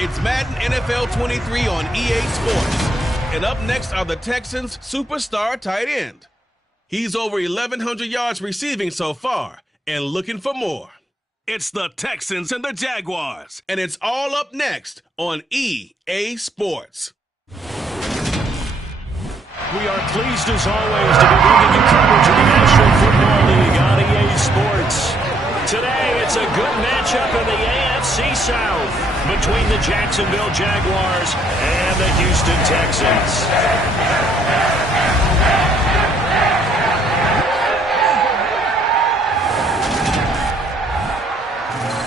It's Madden NFL 23 on EA Sports. And up next are the Texans' superstar tight end. He's over 1,100 yards receiving so far and looking for more. It's the Texans and the Jaguars, and it's all up next on EA Sports. We are pleased as always to be bringing you coverage of the National Football League on EA Sports. Today, it's a good matchup in the AFC South between the Jacksonville Jaguars and the Houston Texans.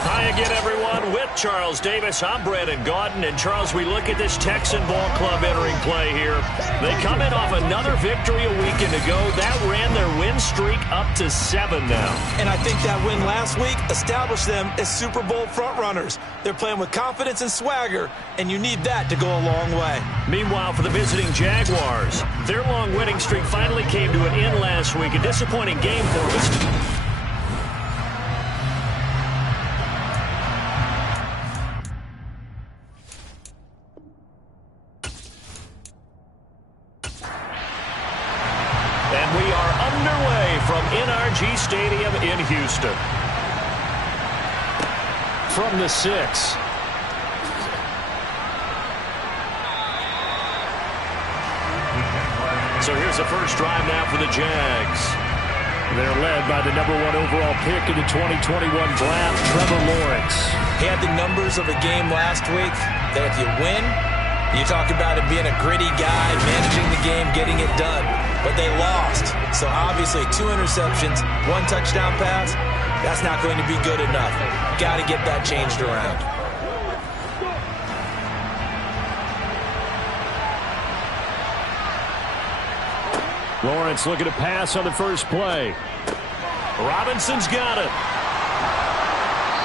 Hi again, everyone. With Charles Davis, I'm Brandon Gaudin. And Charles, we look at this Texan ball club entering play here. They come in off another victory a weekend ago. That ran their win streak up to 7 now. And I think that win last week established them as Super Bowl frontrunners. They're playing with confidence and swagger, and you need that to go a long way. Meanwhile, for the visiting Jaguars, their long winning streak finally came to an end last week. A disappointing game for them. Stadium in Houston. From the 6. So here's the first drive now for the Jags. They're led by the #1 overall pick in the 2021 draft, Trevor Lawrence. He had the numbers of a game last week that if you win, you talk about it being a gritty guy, managing the game, getting it done. But they lost. So obviously 2 interceptions, 1 touchdown pass, that's not going to be good enough. Got to get that changed around. Lawrence looking to pass on the first play. Robinson's got it.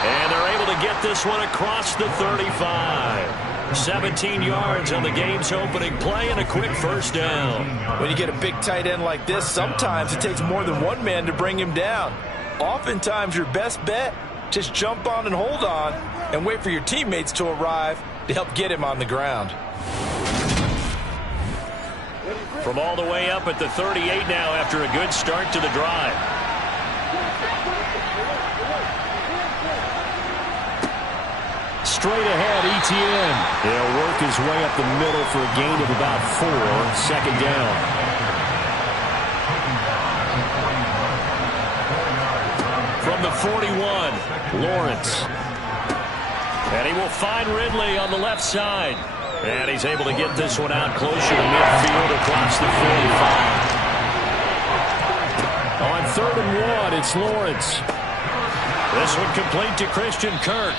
And they're able to get this one across the 35. 17 yards on the game's opening play and a quick first down. When you get a big tight end like this, sometimes it takes more than one man to bring him down. Oftentimes your best bet, just jump on and hold on and wait for your teammates to arrive to help get him on the ground. From all the way up at the 38 now after a good start to the drive. Straight ahead, Etienne. He'll work his way up the middle for a gain of about 4, second down. From the 41, Lawrence. And he will find Ridley on the left side. And he's able to get this one out closer to midfield across the 45. On 3rd and 1, it's Lawrence. This one complete to Christian Kirk.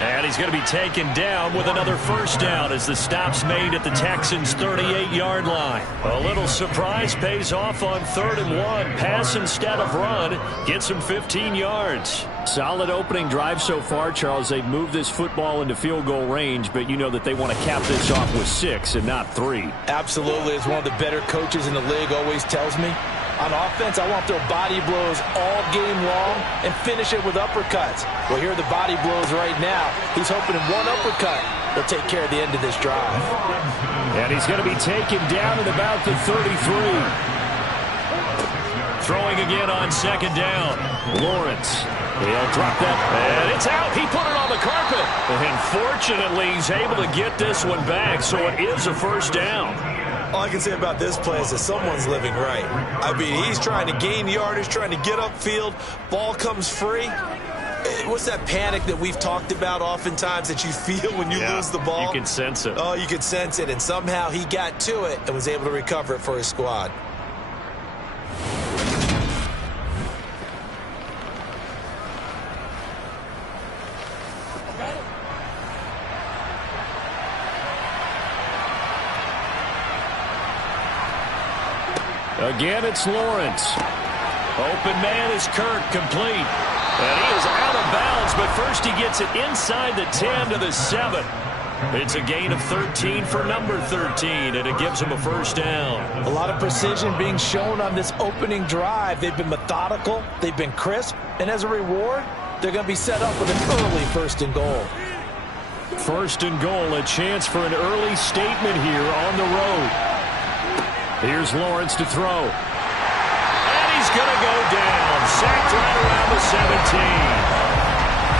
And he's going to be taken down with another first down as the stop's made at the Texans' 38-yard line. A little surprise pays off on 3rd and 1. Pass instead of run. Gets him 15 yards. Solid opening drive so far, Charles. They've moved this football into field goal range, but you know that they want to cap this off with 6 and not 3. Absolutely. As one of the better coaches in the league always tells me, on offense, I want to throw body blows all game long and finish it with uppercuts. Well, here are the body blows right now. He's hoping in one uppercut will take care of the end of this drive. And he's going to be taken down at about the 33. Throwing again on 2nd down. Lawrence. He'll drop that. And it's out. He put it on the carpet. And fortunately, he's able to get this one back, so it is a first down. All I can say about this play is that someone's living right. I mean, he's trying to gain yardage, trying to get upfield. Ball comes free. What's that panic that we've talked about oftentimes that you feel when you lose the ball? You can sense it. Oh, you can sense it. And somehow he got to it and was able to recover it for his squad. Again, it's Lawrence. Open man is Kirk, complete. And he is out of bounds, but first he gets it inside the 10 to the 7. It's a gain of 13 for number 13, and it gives him a first down. A lot of precision being shown on this opening drive. They've been methodical, they've been crisp, and as a reward, they're going to be set up with an early 1st and goal. First and goal, a chance for an early statement here on the road. Here's Lawrence to throw. And he's going to go down. Sacked right around the 17.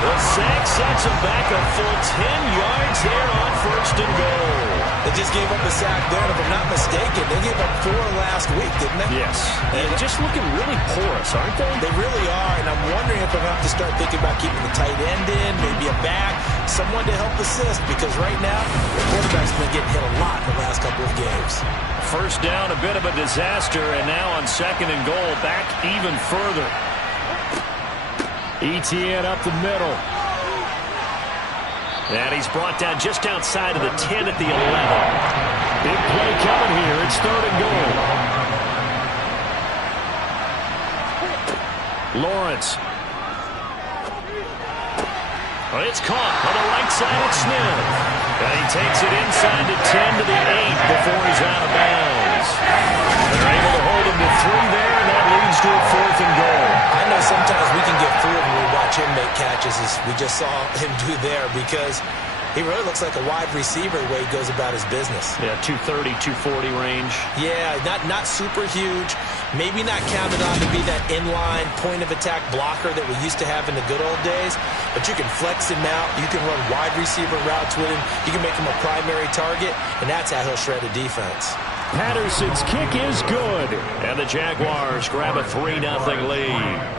The sack sets him back a full 10 yards there on first and goal. They just gave up a sack there, and if I'm not mistaken, they gave up 4 last week, didn't they? Yes. And just looking really porous, aren't they? They really are, and I'm wondering if I'm going to have to start thinking about keeping the tight end in, maybe a back, someone to help assist, because right now, the quarterback's been getting hit a lot in the last couple of games. First down, a bit of a disaster, and now on second and goal, back even further. Etienne up the middle. And he's brought down just outside of the 10 at the 11. Big play coming here. It's third and goal. Lawrence. Well, it's caught on the right side at Smith. And he takes it inside to 10 to the 8 before he's out of bounds. They're able to hold him to 3 there, and that leads to a fourth and goal. I know sometimes we can get fooled when we watch him make catches, as we just saw him do there, because he really looks like a wide receiver the way he goes about his business. Yeah, 230, 240 range. Yeah, not super huge. Maybe not counted on to be that inline point-of-attack blocker that we used to have in the good old days, but you can flex him out. You can run wide receiver routes with him. You can make him a primary target, and that's how he'll shred a defense. Patterson's kick is good, and the Jaguars grab a 3-0 lead.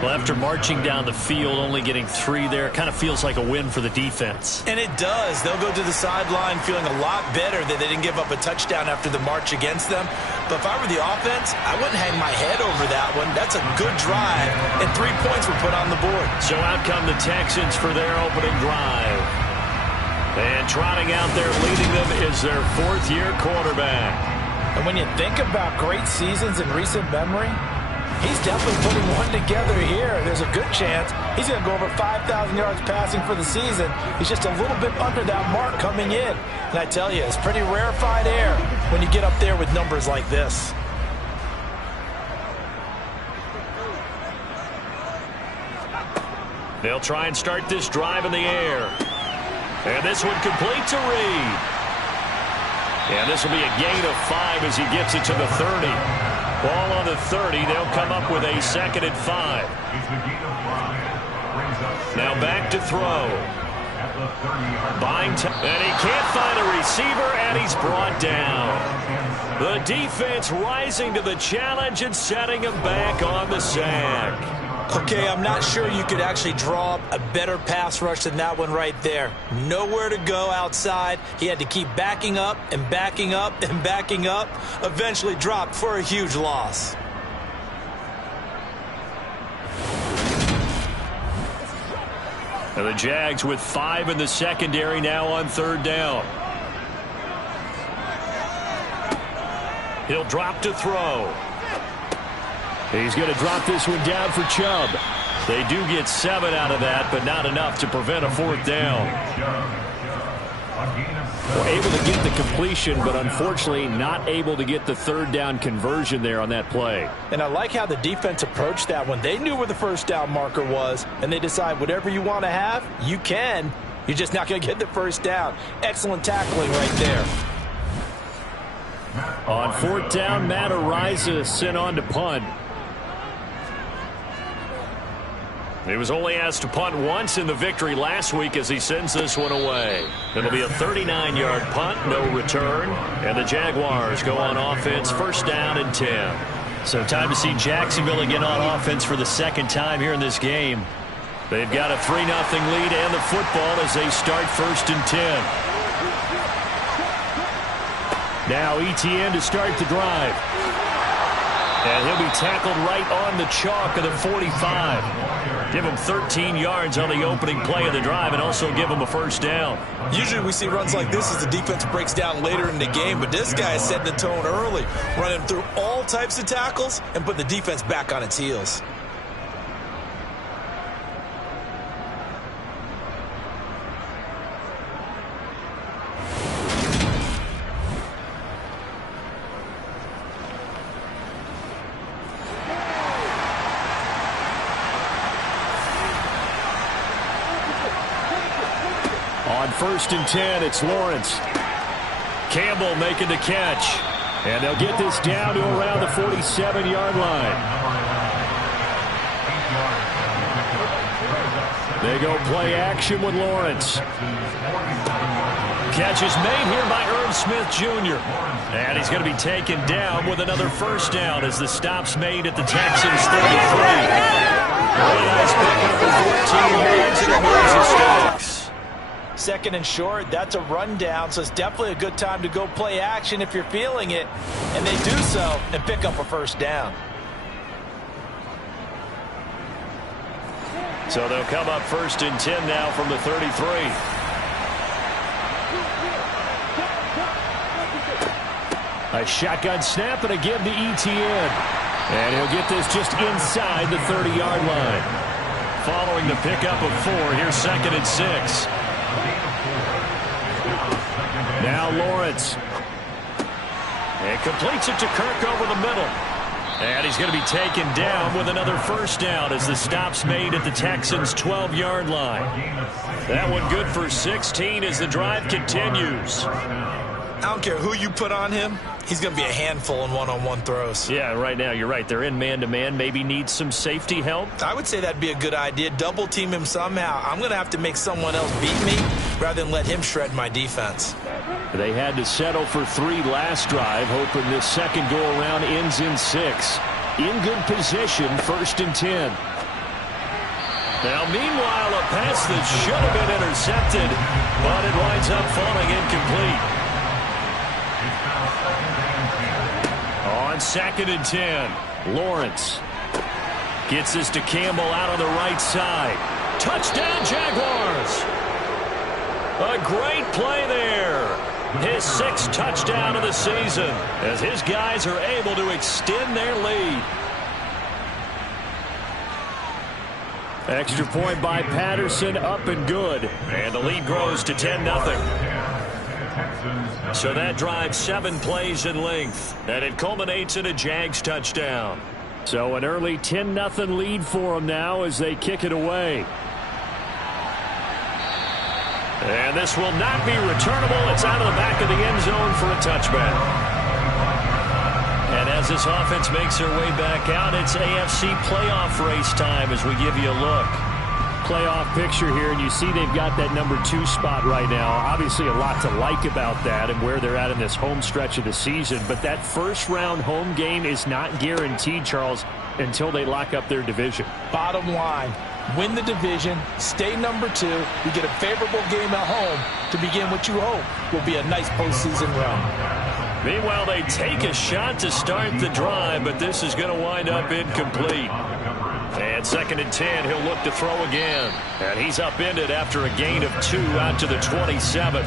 Well, after marching down the field, only getting 3 there, it kind of feels like a win for the defense. And it does. They'll go to the sideline feeling a lot better that they didn't give up a touchdown after the march against them. But if I were the offense, I wouldn't hang my head over that one. That's a good drive, and 3 points were put on the board. So out come the Texans for their opening drive. And trotting out there leading them is their 4th-year quarterback. And when you think about great seasons in recent memory, he's definitely putting one together here. There's a good chance he's going to go over 5,000 yards passing for the season. He's just a little bit under that mark coming in. And I tell you, it's pretty rarefied air when you get up there with numbers like this. They'll try and start this drive in the air. And this one complete to Reed. And this will be a gain of 5 as he gets it to the 30. Ball on the 30. They'll come up with a 2nd and 5. Now back to throw. Buying time. And he can't find a receiver, and he's brought down. The defense rising to the challenge and setting him back on the sack. Okay, I'm not sure you could actually draw up a better pass rush than that one right there. Nowhere to go outside. He had to keep backing up and backing up and backing up. Eventually dropped for a huge loss. And the Jags with 5 in the secondary now on 3rd down. He'll drop to throw. He's going to drop this one down for Chubb. They do get 7 out of that, but not enough to prevent a 4th down. We're able to get the completion, but unfortunately not able to get the 3rd down conversion there on that play. And I like how the defense approached that one. They knew where the 1st down marker was, and they decide whatever you want to have, you can. You're just not going to get the 1st down. Excellent tackling right there. On 4th down, Matt Araiza sent on to punt. He was only asked to punt once in the victory last week as he sends this one away. It'll be a 39-yard punt, no return. And the Jaguars go on offense, 1st down and 10. So time to see Jacksonville again on offense for the 2nd time here in this game. They've got a 3-0 lead and the football as they start 1st and 10. Now Etienne to start the drive. And he'll be tackled right on the chalk of the 45. Give him 13 yards on the opening play of the drive and also give him a 1st down. Usually we see runs like this as the defense breaks down later in the game, but this guy is setting the tone early, running through all types of tackles and put the defense back on its heels. 1st and 10. It's Lawrence. Campbell making the catch. And they'll get this down to around the 47-yard line. They go play action with Lawrence. Catch is made here by Irv Smith Jr. And he's going to be taken down with another 1st down as the stop's made at the Texans 33. Really nice pickup for 14 yards and a moves of sticks. 2nd and short, that's a rundown, so it's definitely a good time to go play action if you're feeling it. And they do so and pick up a 1st down. So they'll come up 1st and 10 now from the 33. A shotgun snap and a give to Etienne. And he'll get this just inside the 30-yard line. Following the pickup of 4, here's 2nd and 6. Now Lawrence. And completes it to Kirk over the middle. And he's going to be taken down with another 1st down as the stop's made at the Texans' 12-yard line. That one good for 16 as the drive continues. I don't care who you put on him. He's going to be a handful in one-on-one throws. Yeah, right now, you're right. They're in man-to-man. Maybe needs some safety help. I would say that'd be a good idea. Double team him somehow. I'm going to have to make someone else beat me rather than let him shred my defense. They had to settle for 3 last drive, hoping this second go-around ends in 6. In good position, 1st and 10. Now, meanwhile, a pass that should have been intercepted, but it winds up falling incomplete. On 2nd and 10, Lawrence gets this to Campbell out on the right side. Touchdown, Jaguars! A great play there. His 6th touchdown of the season as his guys are able to extend their lead. Extra point by Patterson, up and good. And the lead grows to 10-0. So that drives 7 plays in length, and it culminates in a Jags touchdown. So an early 10-0 lead for them now as they kick it away. And this will not be returnable. It's out of the back of the end zone for a touchback. And as this offense makes their way back out, it's AFC playoff race time as we give you a look. Playoff picture here, and you see they've got that number 2 spot right now. Obviously a lot to like about that and where they're at in this home stretch of the season, but that first-round home game is not guaranteed, Charles, until they lock up their division. Bottom line, win the division, stay number 2, you get a favorable game at home to begin what you hope will be a nice postseason run. Meanwhile, they take a shot to start the drive, but this is going to wind up incomplete. And 2nd and 10, he'll look to throw again. And he's upended after a gain of 2 out to the 27.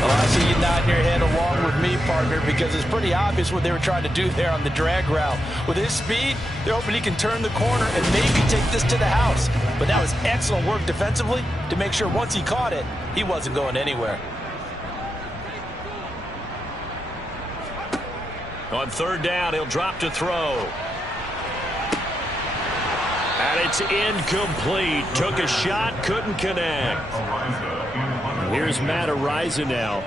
Well, I see you nodding your head along with me, partner, because it's pretty obvious what they were trying to do there on the drag route. With his speed, they're hoping he can turn the corner and maybe take this to the house. But that was excellent work defensively to make sure once he caught it, he wasn't going anywhere. On 3rd down, he'll drop to throw. And it's incomplete. Took a shot, couldn't connect. Here's Matt Ariza now.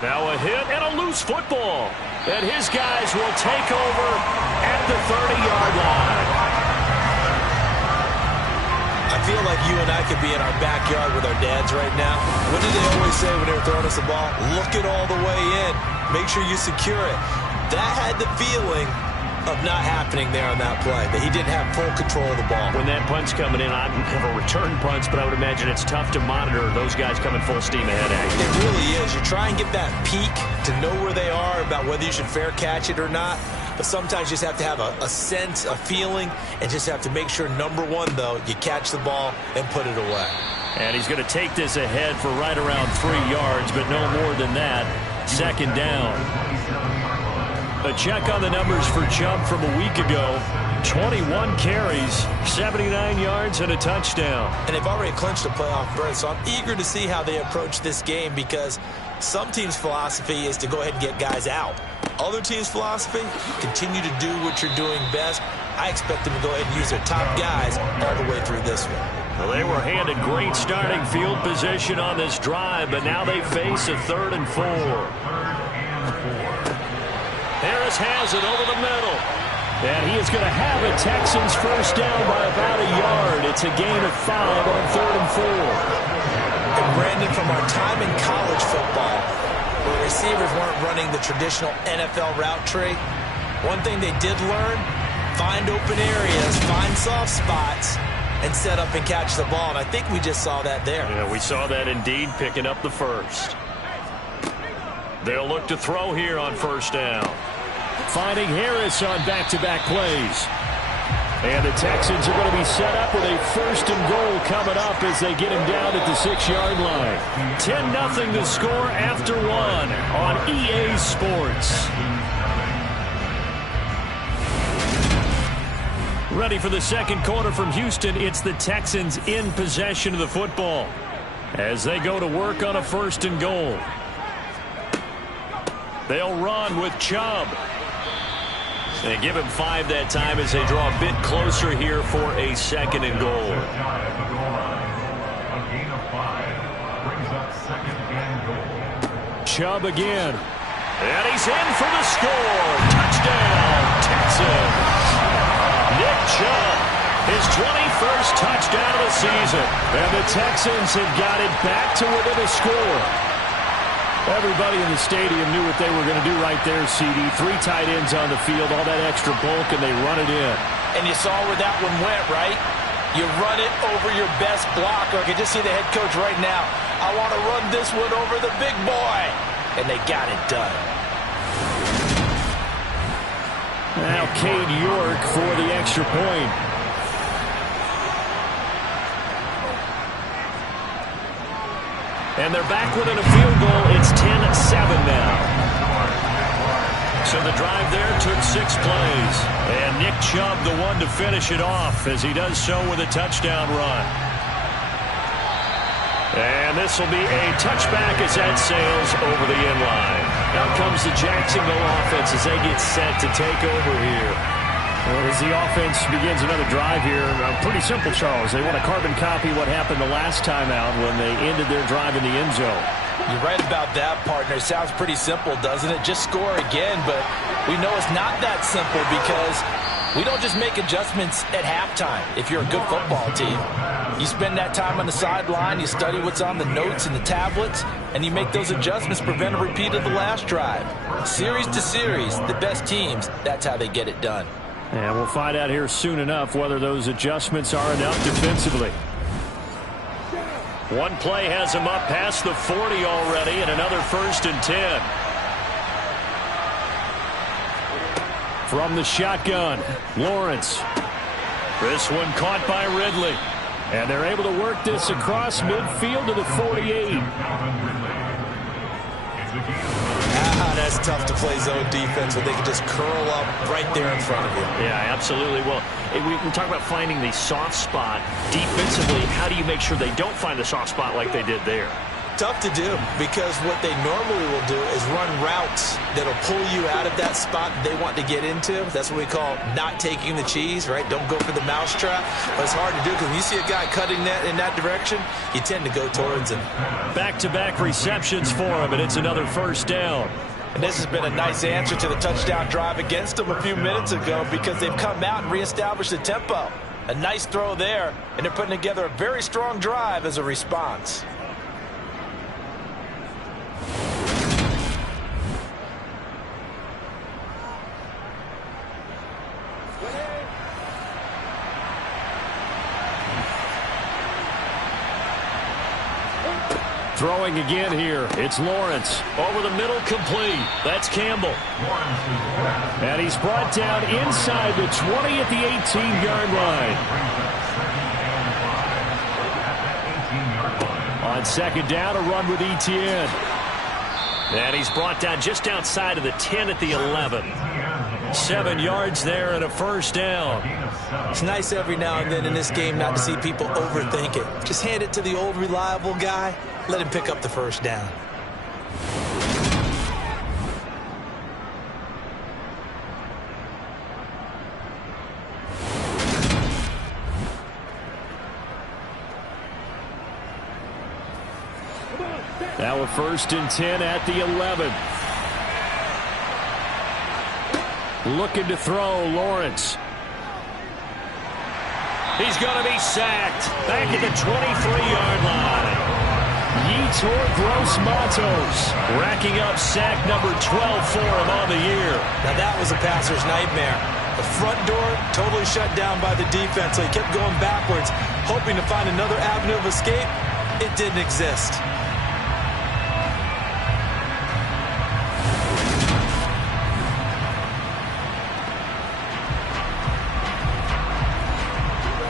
Now a hit and a loose football. And his guys will take over at the 30-yard line. I feel like you and I could be in our backyard with our dads right now. What did they always say when they were throwing us the ball? Look it all the way in. Make sure you secure it. That had the feeling of not happening there on that play, that he didn't have full control of the ball. When that punch coming in, I don't have a return punch, but I would imagine it's tough to monitor those guys coming full steam ahead at you. It really is. You try and get that peek to know where they are, about whether you should fair catch it or not. But sometimes you just have to have a sense, a feeling, and just have to make sure, number 1, though, you catch the ball and put it away. And he's going to take this ahead for right around 3 yards, but no more than that. 2nd down. A check on the numbers for Chubb from a week ago. 21 carries, 79 yards, and a touchdown. And they've already clinched a playoff berth, so I'm eager to see how they approach this game because Some teams' philosophy is to go ahead and get guys out. Other teams' philosophy, continue to do what you're doing best. I expect them to go ahead and use their top guys all the way through this one. Well, they were handed great starting field position on this drive, but now they face a 3rd and 4. Harris has it over the middle. And he is going to have a Texans first down by about a yard. It's a gain of 5 on 3rd and 4. And Brandon, from our time in college football, where receivers weren't running the traditional NFL route tree, one thing they did learn, find open areas, find soft spots, and set up and catch the ball. And I think we just saw that there. Yeah, we saw that indeed, picking up the first. They'll look to throw here on first down. Finding Harris on back-to-back plays. And the Texans are going to be set up with a 1st and goal coming up as they get him down at the 6-yard line. 10-0 the score after 1 on EA Sports. Ready for the second quarter from Houston. It's the Texans in possession of the football as they go to work on a 1st and goal. They'll run with Chubb. They give him 5 that time as they draw a bit closer here for a 2nd and goal. Chubb again. And he's in for the score. Touchdown, Texans. Nick Chubb, his 21st touchdown of the season. And the Texans have got it back to within a score. Everybody in the stadium knew what they were going to do right there, CD. 3 tight ends on the field, all that extra bulk, and they run it in. And you saw where that one went, right? You run it over your best blocker. I can just see the head coach right now. I want to run this one over the big boy. And they got it done. Now Cade York for the extra point. And they're back within a field goal. It's 10-7 now. So the drive there took 6 plays. And Nick Chubb the one to finish it off as he does so with a touchdown run. And this will be a touchback as that sails over the end line. Out comes the Jacksonville offense as they get set to take over here. Well, as the offense begins another drive here, pretty simple, Charles. They want to carbon copy what happened the last time out when they ended their drive in the end zone. You're right about that, partner. It sounds pretty simple, doesn't it? Just score again, but we know it's not that simple because we don't just make adjustments at halftime if you're a good football team. You spend that time on the sideline, you study what's on the notes and the tablets, and you make those adjustments, prevent a repeat of the last drive. Series to series, the best teams, that's how they get it done. And we'll find out here soon enough whether those adjustments are enough defensively. One play has him up past the 40 already, and another 1st and 10. From the shotgun, Lawrence. This one caught by Ridley. And they're able to work this across midfield to the 48. That's tough to play zone defense when they can just curl up right there in front of you. Yeah, absolutely. Well, we talk about finding the soft spot defensively. How do you make sure they don't find the soft spot like they did there? Tough to do because what they normally will do is run routes that'll pull you out of that spot that they want to get into. That's what we call not taking the cheese, right? Don't go for the mousetrap. But it's hard to do because when you see a guy cutting that in that direction, you tend to go towards him. Back-to-back receptions for him, and it's another 1st down. And this has been a nice answer to the touchdown drive against them a few minutes ago because they've come out and reestablished the tempo. A nice throw there, and they're putting together a very strong drive as a response. Throwing again here. It's Lawrence. Over the middle, complete. That's Campbell. And he's brought down inside the 20 at the 18-yard line. On 2nd down, a run with Etienne. And he's brought down just outside of the 10 at the 11. 7 yards there and a 1st down. It's nice every now and then in this game not to see people overthink it. Just hand it to the old reliable guy. Let him pick up the 1st down. Now a 1st and 10 at the 11. Looking to throw, Lawrence. He's going to be sacked. Back at the 23-yard line. Yetur Gross-Matos racking up sack number 12 for him on the year. Now that was a passer's nightmare. The front door totally shut down by the defense, so he kept going backwards, hoping to find another avenue of escape. It didn't exist.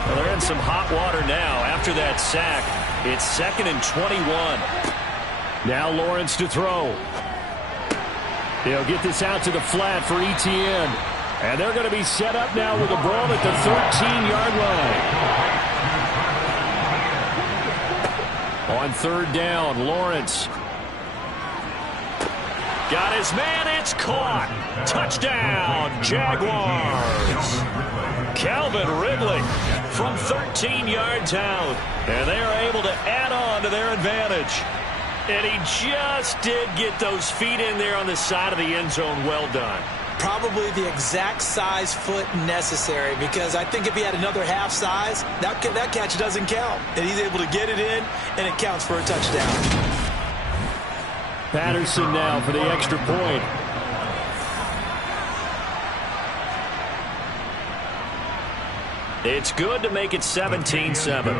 Well, they're in some hot water now after that sack. It's 2nd and 21. Now Lawrence to throw. He'll get this out to the flat for Etienne. And they're going to be set up now with a ball at the 13-yard line. On 3rd down, Lawrence. Got his man, it's caught. Touchdown, Jaguars. Calvin Ridley from 13 yards out. And they are able to add on to their advantage. And he just did get those feet in there on the side of the end zone. Well done. Probably the exact size foot necessary, because I think if he had another half size, that catch doesn't count. And he's able to get it in, and it counts for a touchdown. Patterson now for the extra point. It's good to make it 17-7.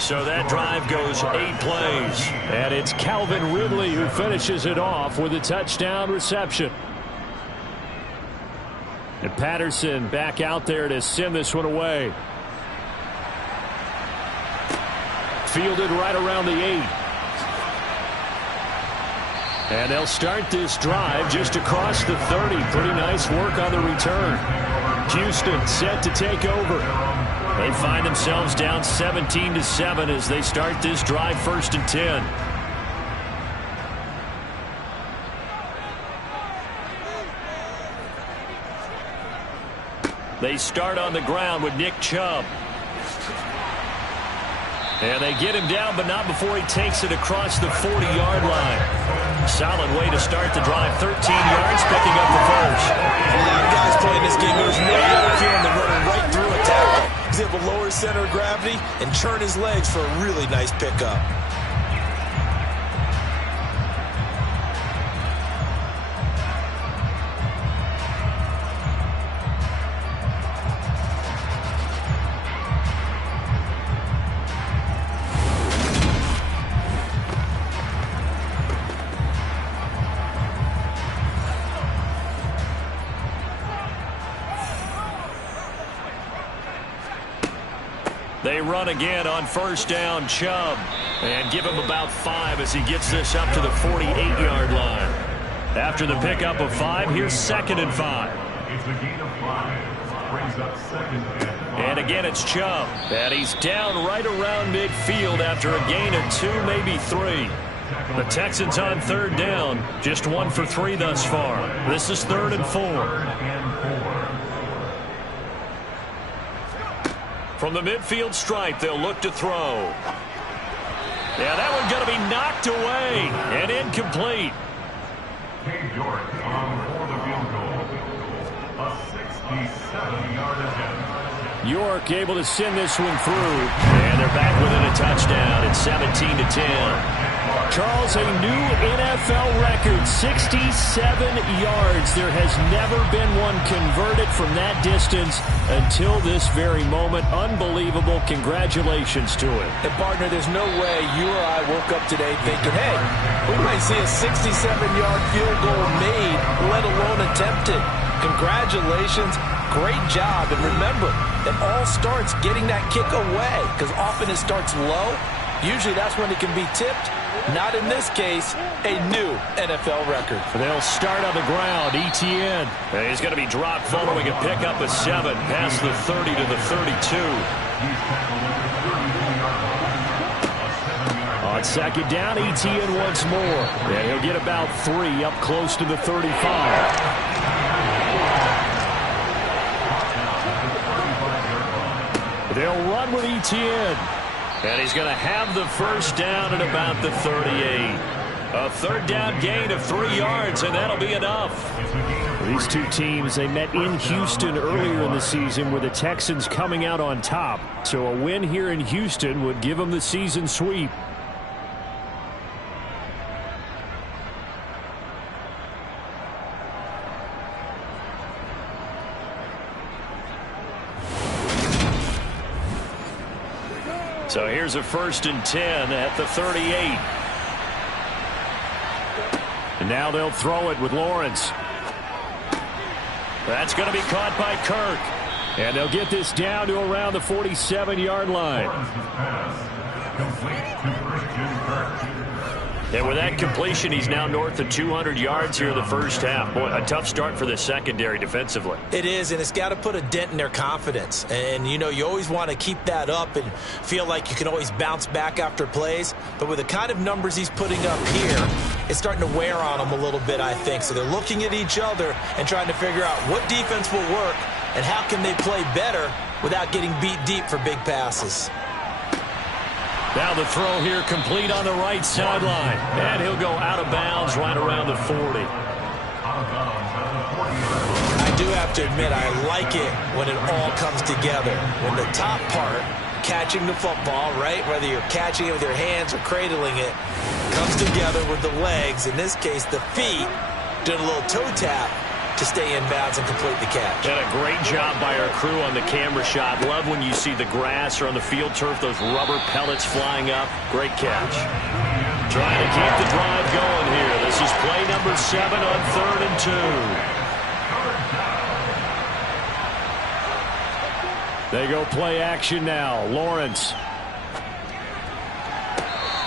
So that drive goes 8 plays. And it's Calvin Ridley who finishes it off with a touchdown reception. And Patterson back out there to send this one away. Fielded right around the 8. And they'll start this drive just across the 30. Pretty nice work on the return. Houston set to take over. They find themselves down 17-7 as they start this drive 1st and 10. They start on the ground with Nick Chubb. And they get him down, but not before he takes it across the 40-yard line. Solid way to start the drive. 13 yards, picking up the first. A lot of guys playing this game. There's no better feeling than running right through a tackle. He's able to lower his center of gravity and churn his legs for a really nice pickup. They run again on 1st down, Chubb. And give him about 5 as he gets this up to the 48-yard line. After the pickup of 5, here's 2nd and 5. It's a gain of 5. Brings up 2nd and 5. And again, it's Chubb. And he's down right around midfield after a gain of 2, maybe 3. The Texans on 3rd down. Just 1 for 3 thus far. This is 3rd and 4. From the midfield stripe, they'll look to throw. Yeah, that one's going to be knocked away and incomplete. Cade York on for the field goal. A 67-yard attempt. York able to send this one through. And they're back within a touchdown. It's 17-10. Charles, a new NFL record, 67 yards. There has never been one converted from that distance until this very moment. Unbelievable. Congratulations to him. And, partner, there's no way you or I woke up today thinking, hey, we might see a 67-yard field goal made, let alone attempted. Congratulations. Great job. And remember, it all starts getting that kick away, because often it starts low. Usually that's when it can be tipped. Not in this case, a new NFL record. They'll start on the ground. Etienne. He's going to be dropped following a pickup of 7 past the 30 to the 32. On 2nd down, Etienne once more. And he'll get about 3 up close to the 35. They'll run with Etienne. And he's going to have the first down at about the 38. A third down gain of 3 yards, and that'll be enough. These two teams, they met in Houston earlier in the season with the Texans coming out on top. So a win here in Houston would give them the season sweep. So here's a 1st and 10 at the 38. And now they'll throw it with Lawrence. That's going to be caught by Kirk. And they'll get this down to around the 47-yard line. And with that completion, he's now north of 200 yards here in the first half. Boy, a tough start for the secondary defensively. It is, and it's got to put a dent in their confidence. And, you know, you always want to keep that up and feel like you can always bounce back after plays. But with the kind of numbers he's putting up here, it's starting to wear on them a little bit, I think. So they're looking at each other and trying to figure out what defense will work and how can they play better without getting beat deep for big passes. Now the throw here complete on the right sideline. And he'll go out of bounds right around the 40. I do have to admit, I like it when it all comes together. When the top part, catching the football, right, whether you're catching it with your hands or cradling it, comes together with the legs, in this case the feet, doing a little toe tap to stay in bounds and complete the catch. And a great job by our crew on the camera shot. Love when you see the grass or on the field turf, those rubber pellets flying up. Great catch. Trying to keep the drive going here. This is play number 7 on 3rd and 2. They go play action now. Lawrence.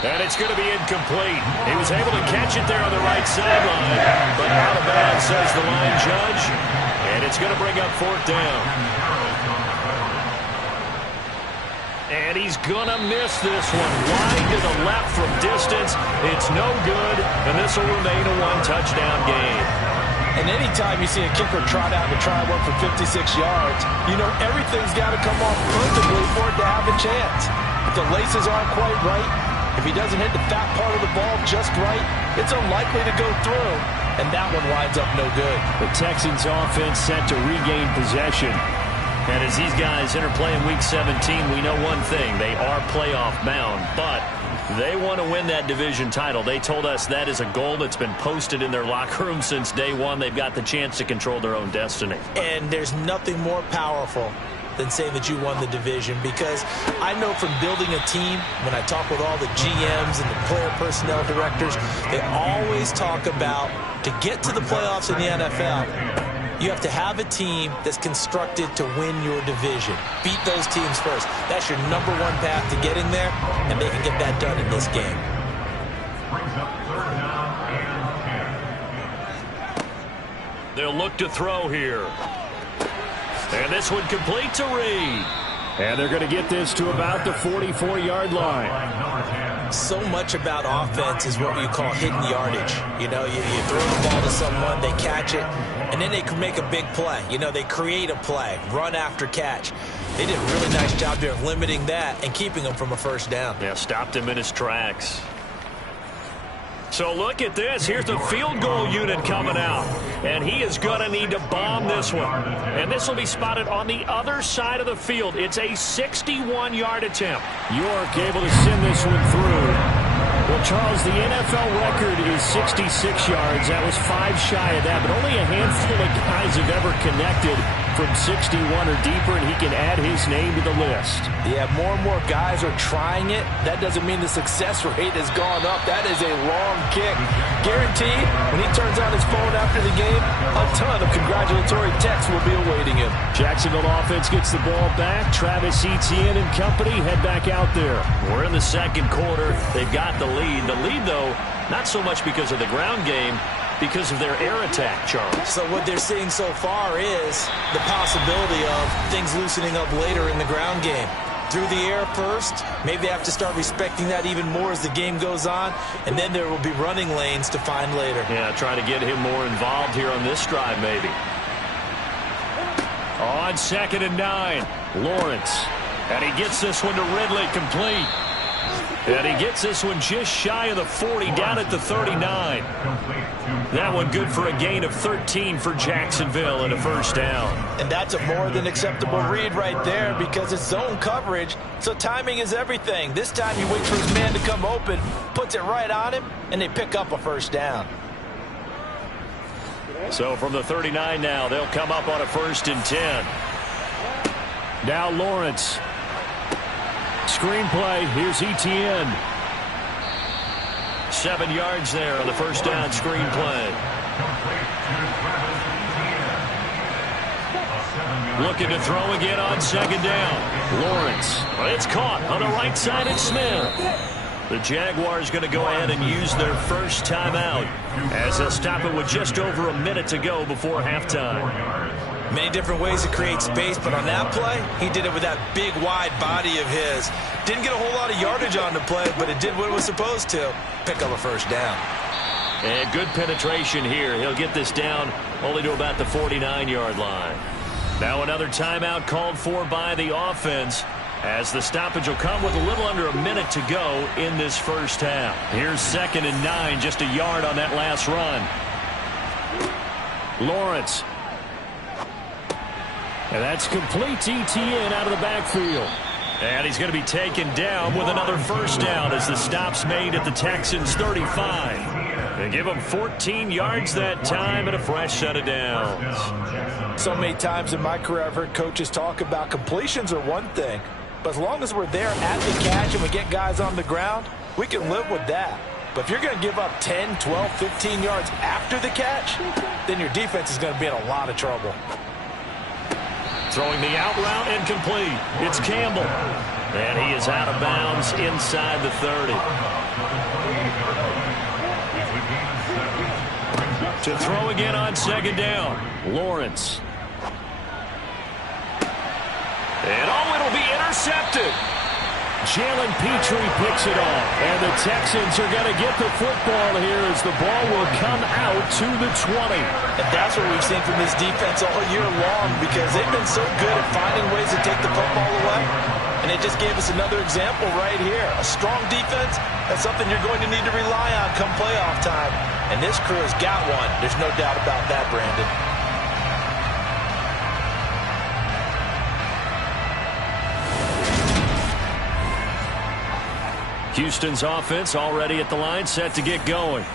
And it's going to be incomplete. He was able to catch it there on the right sideline, but out of bounds, says the line judge. And it's going to bring up 4th down. And he's going to miss this one. Wide to the left from distance. It's no good, and this will remain a 1-touchdown game. And anytime you see a kicker trot out to try one for 56 yards, you know everything's got to come off perfectly for it to have a chance. If the laces aren't quite right, if he doesn't hit the fat part of the ball just right, it's unlikely to go through, and that one winds up no good. The Texans offense set to regain possession. And as these guys interplay in Week 17, we know one thing. They are playoff bound, but they want to win that division title. They told us that is a goal that's been posted in their locker room since day one. They've got the chance to control their own destiny. And there's nothing more powerful than saying that you won the division, because I know from building a team, when I talk with all the GMs and the player personnel directors, they always talk about, to get to the playoffs in the NFL, you have to have a team that's constructed to win your division. Beat those teams first. That's your #1 path to getting there, and they can get that done in this game. Brings up 3rd down and 10. They'll look to throw here. And this one complete to Reed. And they're going to get this to about the 44-yard line. So much about offense is what you call hidden yardage. You know, you throw the ball to someone, they catch it, and then they can make a big play. You know, they create a play, run after catch. They did a really nice job there of limiting that and keeping them from a 1st down. Yeah, stopped him in his tracks. So look at this. Here's the field goal unit coming out. And he is going to need to bomb this one. And this will be spotted on the other side of the field. It's a 61-yard attempt. York able to send this one through. Well, Charles, the NFL record is 66 yards. That was 5 shy of that, but only a handful of guys have ever connected from 61 or deeper, and he can add his name to the list. Yeah, more and more guys are trying it. That doesn't mean the success rate has gone up. That is a long kick. Guaranteed, when he turns on his phone after the game, a ton of congratulatory texts will be awaiting him. Jacksonville offense gets the ball back. Travis Etienne and company head back out there. We're in the 2nd quarter. They've got the lead. The lead, though, not so much because of the ground game, because of their air attack, Charles. So what they're seeing so far is the possibility of things loosening up later in the ground game. Through the air first, maybe they have to start respecting that even more as the game goes on, and then there will be running lanes to find later. Yeah, try to get him more involved here on this drive, maybe. On 2nd and 9, Lawrence. And he gets this one to Ridley, complete. And he gets this one just shy of the 40, down at the 39. That one good for a gain of 13 for Jacksonville and a first down. And that's a more than acceptable read right there because it's zone coverage, so timing is everything. This time he waits for his man to come open, puts it right on him, and they pick up a first down. So from the 39 now, they'll come up on a 1st and 10. Now Lawrence. Screenplay, here's Etienne. 7 yards there on the first down screenplay. Looking to throw again on 2nd down. Lawrence. It's caught on the right side at Smith. The Jaguars going to go ahead and use their first timeout as they'll stop it with just over a minute to go before halftime. Many different ways to create space, but on that play, he did it with that big, wide body of his. Didn't get a whole lot of yardage on the play, but it did what it was supposed to. Pick up a first down. And good penetration here. He'll get this down only to about the 49-yard line. Now another timeout called for by the offense, as the stoppage will come with a little under a minute to go in this first half. Here's 2nd and 9, just a yard on that last run. Lawrence. And that's complete to Etienne out of the backfield. And he's going to be taken down with another first down as the stop's made at the Texans' 35. They give him 14 yards that time and a fresh set of downs. So many times in my career I've heard coaches talk about completions are one thing, but as long as we're there at the catch and we get guys on the ground, we can live with that. But if you're going to give up 10, 12, 15 yards after the catch, then your defense is going to be in a lot of trouble. Throwing the out route incomplete. It's Campbell. And he is out of bounds inside the 30. To throw again on 2nd down. Lawrence. And it'll be intercepted. Jalen Petrie picks it off. And the Texans are going to get the football here as the ball will come out to the 20. And that's what we've seen from this defense all year long because they've been so good at finding ways to take the football away. And it just gave us another example right here. A strong defense, that's something you're going to need to rely on come playoff time. And this crew has got one. There's no doubt about that, Brandon. Houston's offense already at the line, set to get going.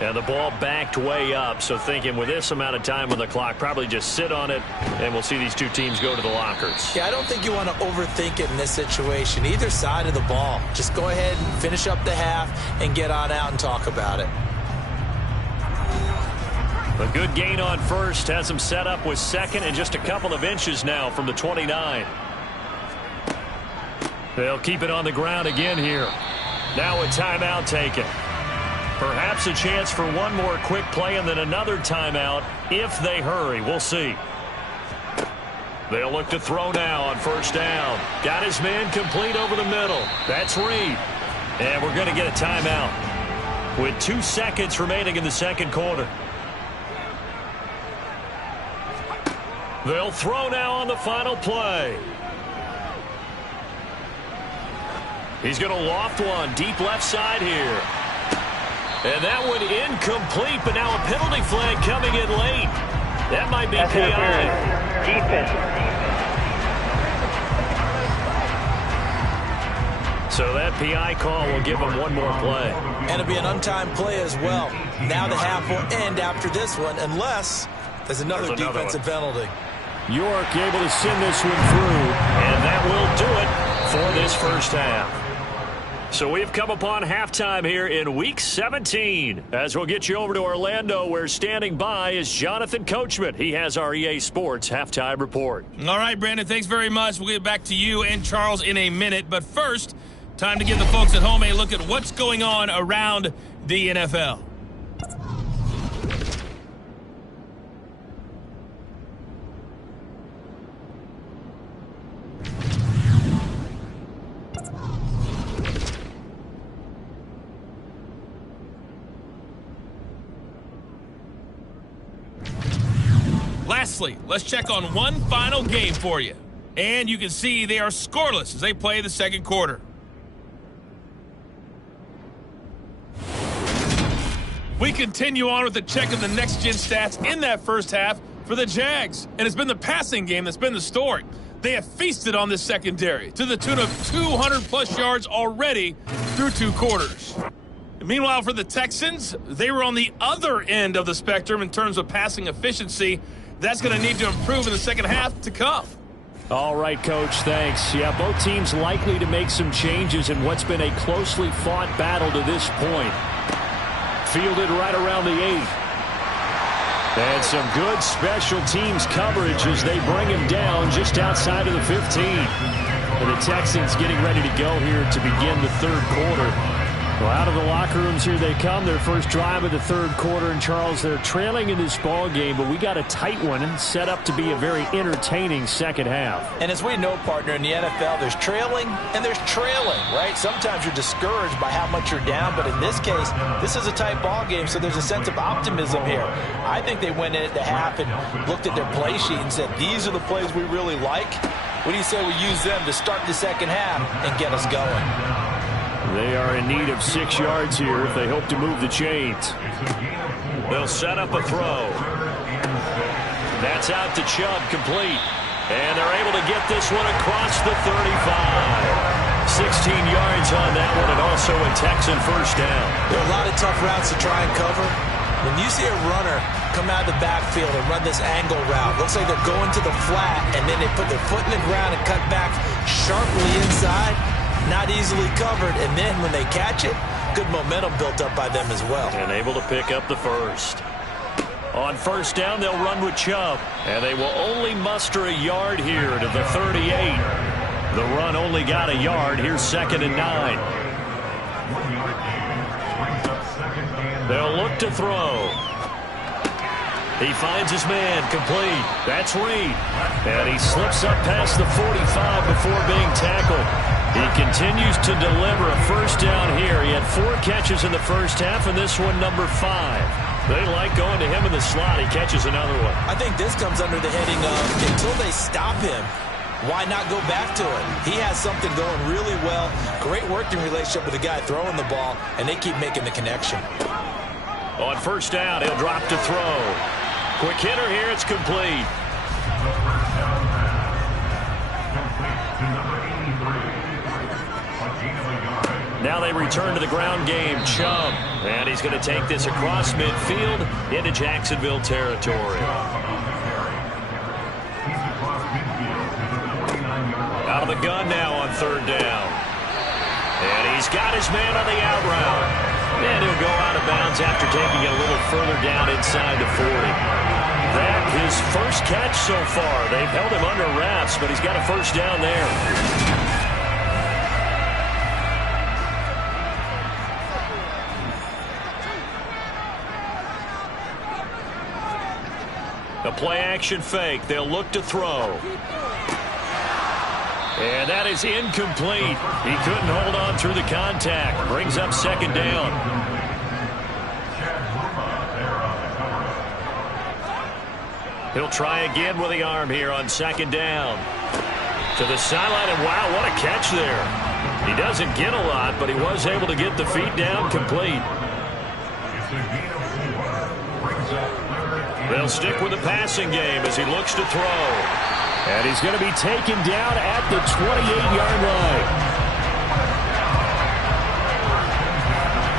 And the ball backed way up, so thinking with this amount of time on the clock, probably just sit on it, and we'll see these two teams go to the lockers. Yeah, I don't think you want to overthink it in this situation. Either side of the ball. Just go ahead and finish up the half and get on out and talk about it. A good gain on first, has him set up with 2nd and just a couple of inches now from the 29. They'll keep it on the ground again here. Now a timeout taken. Perhaps a chance for one more quick play and then another timeout if they hurry. We'll see. They'll look to throw now on 1st down. Got his man complete over the middle. That's Reed. And we're going to get a timeout with 2 seconds remaining in the 2nd quarter. They'll throw now on the final play. He's going to loft one deep left side here. And that one incomplete, but now a penalty flag coming in late. That might be PI. Defense. So that PI call will give him one more play. And it'll be an untimed play as well. Now the half will end after this one, unless there's another defensive penalty. York able to send this one through, and that will do it for this first half. So we've come upon halftime here in Week 17. As we'll get you over to Orlando, where standing by is Jonathan Coachman. He has our EA Sports Halftime Report. All right, Brandon, thanks very much. We'll get back to you and Charles in a minute. But first, time to give the folks at home a look at what's going on around the NFL. Lastly, let's check on one final game for you. And you can see they are scoreless as they play the second quarter. We continue on with a check of the next-gen stats in that first half for the Jags. And it's been the passing game that's been the story. They have feasted on this secondary to the tune of 200-plus yards already through 2 quarters. Meanwhile, for the Texans, they were on the other end of the spectrum in terms of passing efficiency. That's going to need to improve in the second half to come. All right, Coach, thanks. Yeah, both teams likely to make some changes in what's been a closely fought battle to this point. Fielded right around the 8. And some good special teams coverage as they bring him down just outside of the 15. And the Texans getting ready to go here to begin the third quarter. Well, out of the locker rooms here they come. Their first drive of the third quarter. And, Charles, they're trailing in this ball game, but we got a tight one set up to be a very entertaining second half. And as we know, partner, in the NFL, there's trailing and there's trailing, right? Sometimes you're discouraged by how much you're down, but in this case, this is a tight ball game, so there's a sense of optimism here. I think they went in at the half and looked at their play sheet and said, these are the plays we really like. What do you say we use them to start the second half and get us going? They are in need of 6 yards here if they hope to move the chains. They'll set up a throw. That's out to Chubb, complete. And they're able to get this one across the 35. 16 yards on that one, and also a Texan first down. There are a lot of tough routes to try and cover. When you see a runner come out of the backfield and run this angle route, looks like they're going to the flat, and then they put their foot in the ground and cut back sharply inside. Not easily covered, and then when they catch it, good momentum built up by them as well. And able to pick up the first. On first down, they'll run with Chubb, and they will only muster a yard here to the 38. The run only got a yard. Here's 2nd and 9. They'll look to throw. He finds his man, complete. That's Reed. And he slips up past the 45 before being tackled. He continues to deliver a first down here. He had 4 catches in the first half, and this one number 5. They like going to him in the slot. He catches another one. I think this comes under the heading of, until they stop him, why not go back to it? He has something going really well. Great working relationship with the guy throwing the ball, and they keep making the connection. On first down, he'll drop to throw. Quick hitter here, it's complete. Now they return to the ground game. Chubb. And he's going to take this across midfield into Jacksonville territory. Out of the gun now on third down. And he's got his man on the out route. And he'll go out of bounds after taking it a little further down inside the 40. That his first catch so far. They've held him under wraps, but he's got a first down there. A play-action fake. They'll look to throw. And that is incomplete. He couldn't hold on through the contact. Brings up 2nd down. He'll try again with the arm here on 2nd down. To the sideline, and wow, what a catch there. He doesn't get a lot, but he was able to get the feet down complete. They'll stick with the passing game as he looks to throw. And he's going to be taken down at the 28-yard line.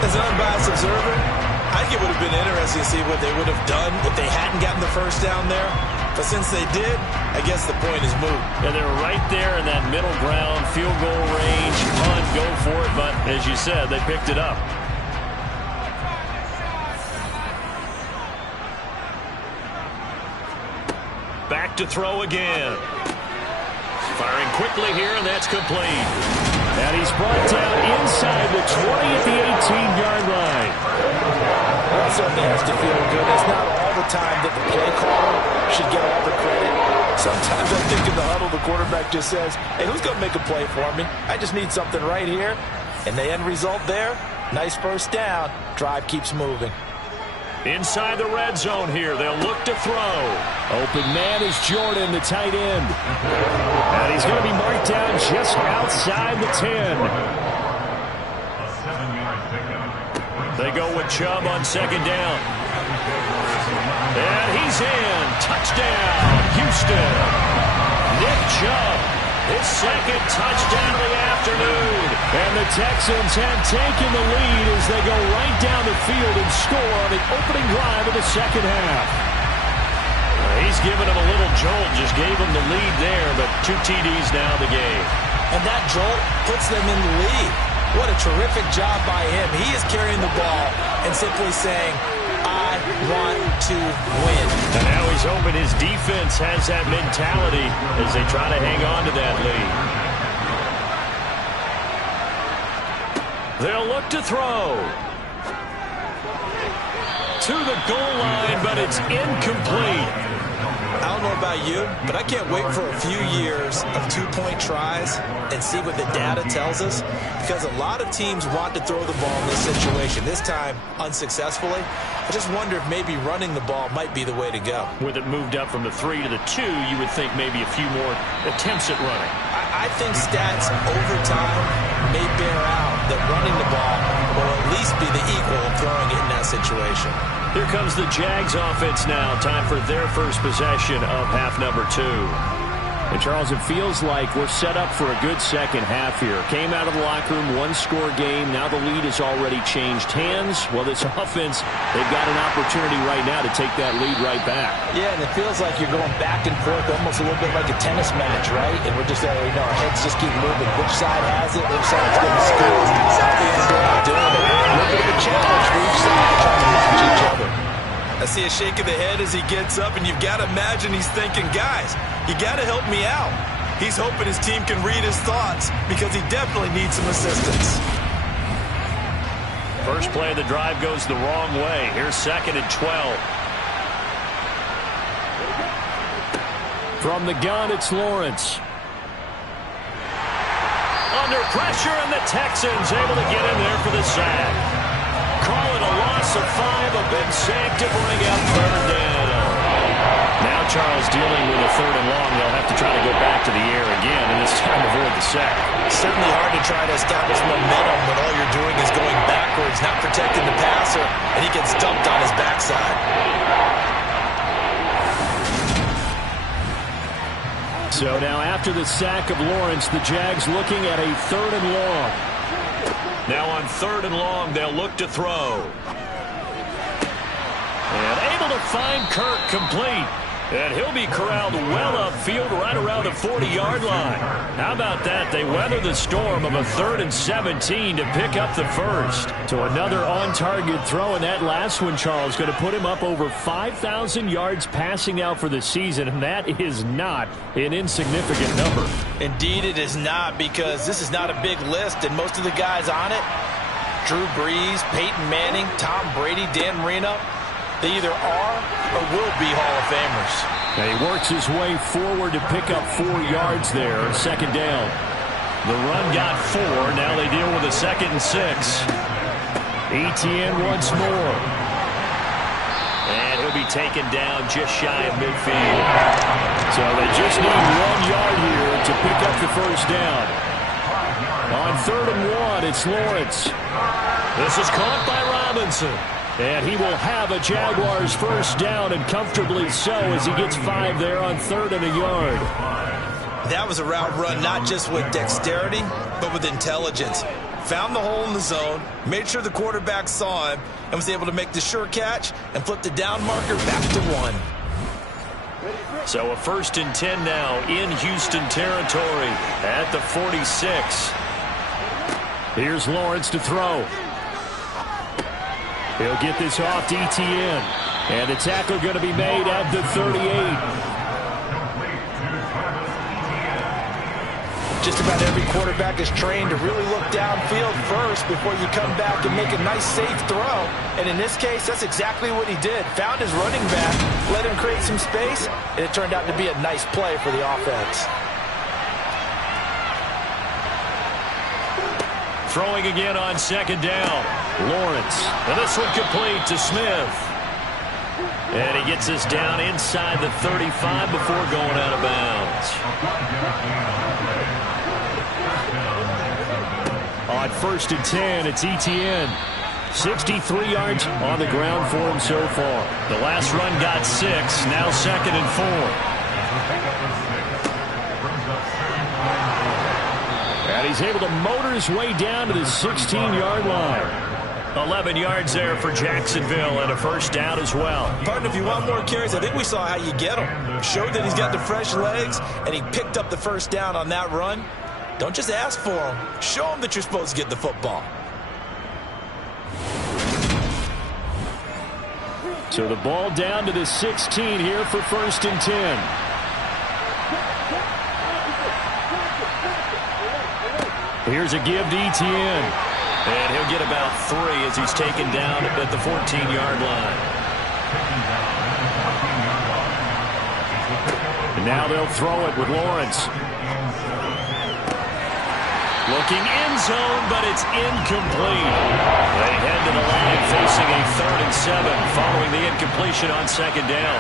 As an unbiased observer, I think it would have been interesting to see what they would have done if they hadn't gotten the first down there. But since they did, I guess the point is moot. And they're right there in that middle ground, field goal range, punt, go for it. But as you said, they picked it up. Back to throw again. Firing quickly here, and that's complete. And he's brought down inside the 20 at the 18-yard line. That certainly has to feel good. It's not all the time that the play caller should get all the credit. Sometimes I think in the huddle, the quarterback just says, hey, who's going to make a play for me? I just need something right here. And the end result there, nice first down. Drive keeps moving. Inside the red zone here. They'll look to throw. Open man is Jordan, the tight end. And he's going to be marked down just outside the 10. A 7-yard pickup. They go with Chubb on second down. And he's in. Touchdown, Houston. Nick Chubb, his second touchdown of the afternoon. And the Texans have taken the lead as they go right down the field and score on the opening drive of the second half. He's given him a little jolt, just gave him the lead there, but 2 TDs now in the game. And that jolt puts them in the lead. What a terrific job by him. He is carrying the ball and simply saying, I want to win. And now he's hoping his defense has that mentality as they try to hang on to that lead. They'll look to throw. To the goal line, but it's incomplete. I don't know about you, but I can't wait for a few years of 2-point tries and see what the data tells us, because a lot of teams want to throw the ball in this situation, this time unsuccessfully. I just wonder if maybe running the ball might be the way to go. With it moved up from the 3 to the 2, you would think maybe a few more attempts at running. I think stats over time may bear out that running the ball will at least be the equal of throwing it in that situation. Here comes the Jags offense now. Time for their first possession of half number 2. And Charles, it feels like we're set up for a good second half here. Came out of the locker room, 1-score game. Now the lead has already changed hands. Well, this offense, they've got an opportunity right now to take that lead right back. Yeah, and it feels like you're going back and forth, almost a little bit like a tennis match, right? And we're just, our heads just keep moving. Which side has it? Which side's going to score? Fans go out doing it. A little bit of a challenge for each side, trying to match each other. I see a shake of the head as he gets up, and you've got to imagine he's thinking, guys, you got to help me out. He's hoping his team can read his thoughts because he definitely needs some assistance. First play of the drive goes the wrong way. Here's 2nd and 12. From the gun, it's Lawrence. Under pressure, and the Texans able to get in there for the sack. Call it a loss of 5, a big sack to bring up 3rd down. Now Charles dealing with a 3rd and long. They'll have to try to go back to the air again, and this time avoid the sack. Certainly hard to try to establish momentum when all you're doing is going backwards, not protecting the passer, and he gets dumped on his backside. So now after the sack of Lawrence, the Jags looking at a 3rd and long. Now on 3rd and long, they'll look to throw. And able to find Kirk complete. And he'll be corralled well upfield right around the 40-yard line. How about that? They weather the storm of a 3rd and 17 to pick up the first. So another on-target throw, and that last one, Charles, going to put him up over 5,000 yards passing out for the season, and that is not an insignificant number. Indeed it is not, because this is not a big list, and most of the guys on it, Drew Brees, Peyton Manning, Tom Brady, Dan Marino, they either are or will be Hall of Famers. And he works his way forward to pick up 4 yards there, 2nd down. The run got 4. Now they deal with a 2nd and 6. Etienne once more. And he'll be taken down just shy of midfield. So they just need 1 yard here to pick up the first down. On 3rd and 1, it's Lawrence. This is caught by Robinson. And he will have a Jaguars first down, and comfortably so, as he gets 5 there on 3rd and a yard. That was a route run not just with dexterity, but with intelligence. Found the hole in the zone, made sure the quarterback saw him, and was able to make the sure catch and flip the down marker back to 1. So a 1st and 10 now in Houston territory at the 46. Here's Lawrence to throw. He'll get this off to Etienne. And the tackle going to be made at the 38. Just about every quarterback is trained to really look downfield first before you come back and make a nice, safe throw. And in this case, that's exactly what he did. Found his running back, let him create some space, and it turned out to be a nice play for the offense. Throwing again on 2nd down. Lawrence. And this one complete to Smith. And he gets us down inside the 35 before going out of bounds. On 1st and 10, it's Etienne. 63 yards on the ground for him so far. The last run got 6, now 2nd and 4. And he's able to motor his way down to the 16-yard line. 11 yards there for Jacksonville and a first down as well. Partner, if you want more carries, I think we saw how you get him. Showed that he's got the fresh legs, and he picked up the first down on that run. Don't just ask for him. Show him that you're supposed to get the football. So the ball down to the 16 here for 1st and 10. Here's a give to Etienne. And he'll get about 3 as he's taken down at the 14-yard line. And now they'll throw it with Lawrence. Looking end zone, but it's incomplete. They head to the line facing a 3rd and 7 following the incompletion on 2nd down.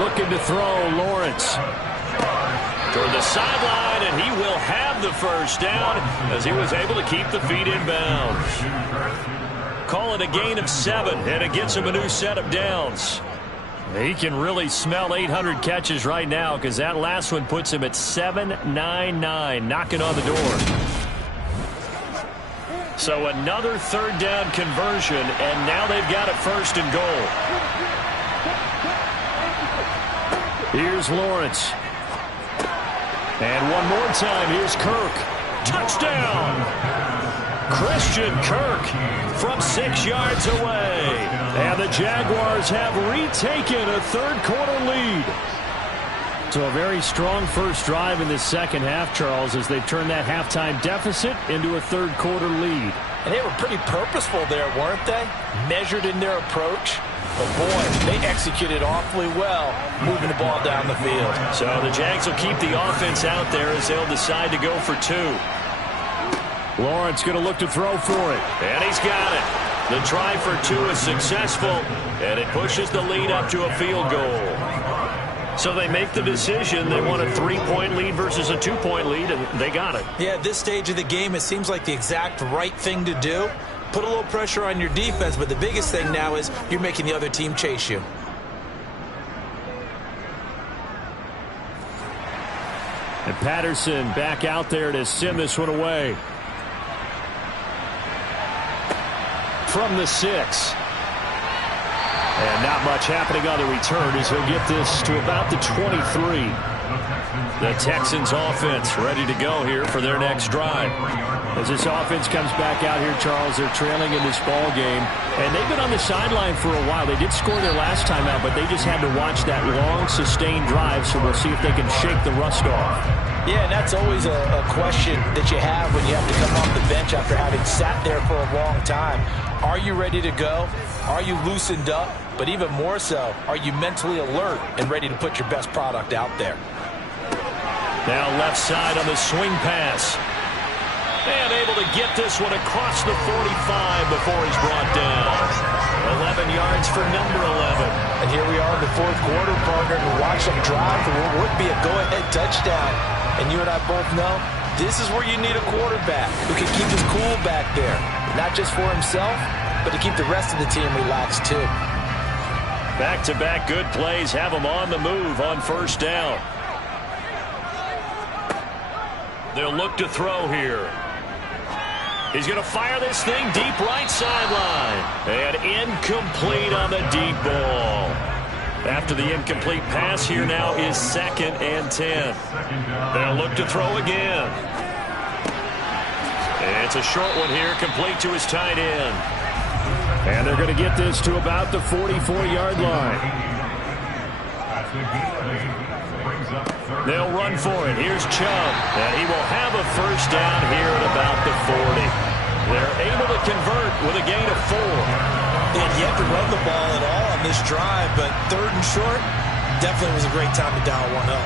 Looking to throw, Lawrence. Toward the sideline, and he will have the first down as he was able to keep the feet in bounds. Call it a gain of 7, and it gets him a new set of downs. He can really smell 800 catches right now because that last one puts him at 799, knocking on the door. So another 3rd down conversion, and now they've got a 1st and goal. Here's Lawrence. And one more time, here's Kirk. Touchdown! Christian Kirk from 6 yards away. And the Jaguars have retaken a 3rd-quarter lead. So a very strong first drive in the second half, Charles, as they've turned that halftime deficit into a 3rd-quarter lead. And they were pretty purposeful there, weren't they? Measured in their approach. But, boy, they executed awfully well moving the ball down the field. So the Jags will keep the offense out there as they'll decide to go for 2. Lawrence going to look to throw for it. And he's got it. The try for 2 is successful, and it pushes the lead up to a field goal. So they make the decision. They want a 3-point lead versus a 2-point lead, and they got it. Yeah, at this stage of the game, it seems like the exact right thing to do. Put a little pressure on your defense, but the biggest thing now is you're making the other team chase you. And Patterson back out there to send this one away. From the 6. And not much happening on the return as he'll get this to about the 23. The Texans offense ready to go here for their next drive. As this offense comes back out here, Charles, they're trailing in this ball game. And they've been on the sideline for a while. They did score their last time out, but they just had to watch that long, sustained drive, so we'll see if they can shake the rust off. Yeah, and that's always a question that you have when you have to come off the bench after having sat there for a long time. Are you ready to go? Are you loosened up? But even more so, are you mentally alert and ready to put your best product out there? Now left side on the swing pass. And able to get this one across the 45 before he's brought down. 11 yards for number 11. And here we are in the 4th quarter, partner, to watch them drive for what would be a go-ahead touchdown. And you and I both know this is where you need a quarterback who can keep his cool back there. Not just for himself, but to keep the rest of the team relaxed too. Back-to-back good plays have them on the move on 1st down. They'll look to throw here. He's going to fire this thing deep right sideline. And incomplete on the deep ball. After the incomplete pass, here now is 2nd and 10. They'll look to throw again. It's a short one here, complete to his tight end. And they're going to get this to about the 44-yard line. They'll run for it. Here's Chubb. And he will have a first down here at about the 40. They're able to convert with a gain of 4. And you have to run the ball at all on this drive, but 3rd and short definitely was a great time to dial one up.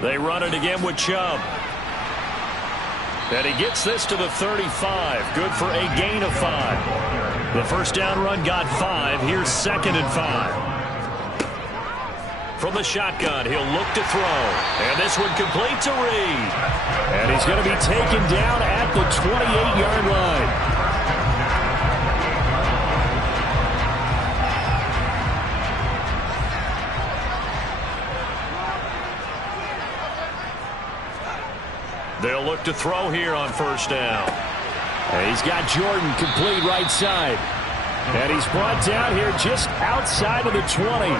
They run it again with Chubb. And he gets this to the 35. Good for a gain of 5. The first down run got 5. Here's 2nd and 5. From the shotgun, he'll look to throw. And this one complete to Reed. And he's going to be taken down at the 28-yard line. They'll look to throw here on first down. And he's got Jordan complete right side. And he's brought down here just outside of the 20.